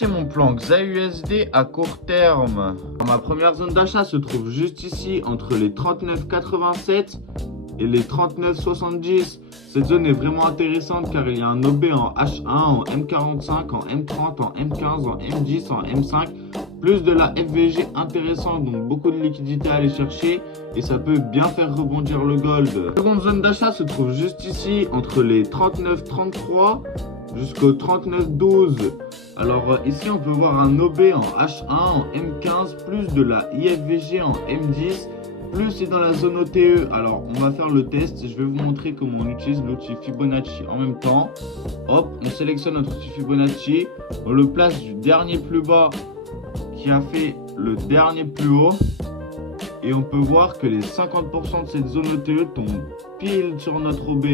C'est mon plan XAUSD à court terme. Ma première zone d'achat se trouve juste ici entre les 39,87 et les 39,70. Cette zone est vraiment intéressante car il y a un OB en H1, en M45, en M30, en M15, en M10, en M5, plus de la FVG intéressante, donc beaucoup de liquidités à aller chercher et ça peut bien faire rebondir le gold. La seconde zone d'achat se trouve juste ici entre les 39,33 jusqu'au 39,12. Alors ici on peut voir un OB en H1, en M15, plus de la IFVG en M10, plus c'est dans la zone OTE. Alors on va faire le test, je vais vous montrer comment on utilise l'outil Fibonacci en même temps. Hop, on sélectionne notre outil Fibonacci, on le place du dernier plus bas qui a fait le dernier plus haut. Et on peut voir que les 50% de cette zone OTE tombent pile sur notre OB.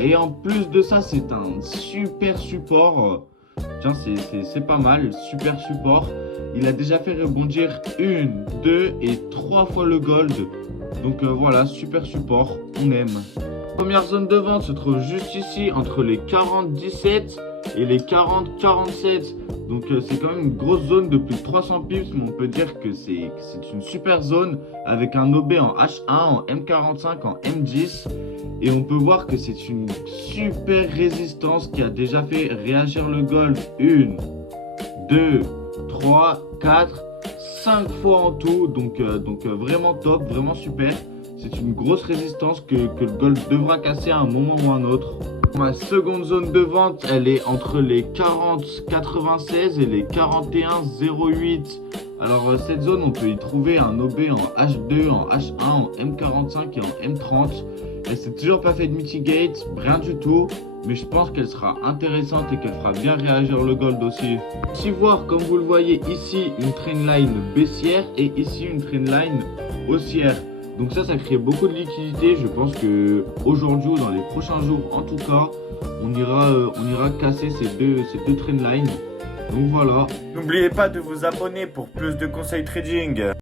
Et en plus de ça, c'est un super support. Tiens, c'est pas mal, super support. Il a déjà fait rebondir 1, 2 et 3 fois le gold. Donc voilà, super support, on aime. La première zone de vente se trouve juste ici entre les 40,17 et les 40,47. Donc c'est quand même une grosse zone de plus de 300 pips, mais on peut dire que c'est une super zone avec un OB en H1, en M45, en M10. Et on peut voir que c'est une super résistance qui a déjà fait réagir le gold 1, 2, 3, 4, 5 fois en tout. Donc vraiment top, vraiment super. C'est une grosse résistance que le gold devra casser à un moment ou à un autre. Ma seconde zone de vente, elle est entre les 40,96 et les 41,08. Alors cette zone, on peut y trouver un OB en H2, en H1, en M45 et en M30. Elle s'est toujours pas fait de mitigate, rien du tout. Mais je pense qu'elle sera intéressante et qu'elle fera bien réagir le gold aussi. Ici voir, comme vous le voyez ici, une trendline baissière et ici une trendline haussière. Donc ça crée beaucoup de liquidité. Je pense que aujourd'hui ou dans les prochains jours, en tout cas, on ira casser ces deux trendlines. Donc voilà. N'oubliez pas de vous abonner pour plus de conseils trading.